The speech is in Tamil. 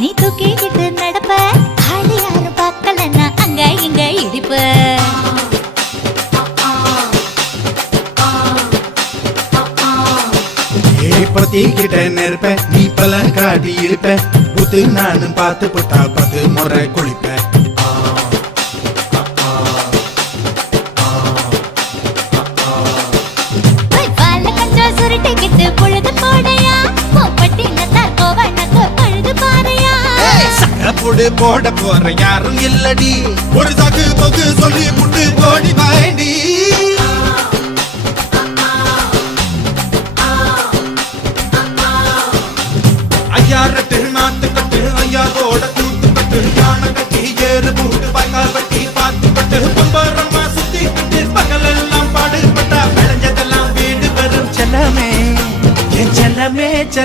நீ தூக்கிக்கிட்டு நடப்ப ஆளு யாரும் பார்க்கலன்னா அங்க இங்க இடிப்ப பத்திக்கிட்ட நெருப்ப நீ பல காட்டி இருப்ப புத்து நானும் பார்த்து புட்டா 10 முறை குளிப்பேன் சுருட்டிக்கிட்டு பொழுது போடையா போப்பட்டி நத்தார் கோவனக்கு பழுது பாறையா சகப்புடு போட போற யாரும் இல்லடி ஒரு சாக்கு போக்கு சொல்லி புட்டு போடி வாண்டி ஐயாரட்டு நாத்து கட்டு ஐயாவோட கூத்து கட்டு யானை கட்டி ஏறு பூட்டு பாய்க்கால் வட்டி பார்த்து கட்டு பொம்பரமா சுத்தி கட்டு பகலெல்லாம் பாடுபட்டா விளைஞ்சதெல்லாம் வீடு வரும் செல்லமே என் செல்லமே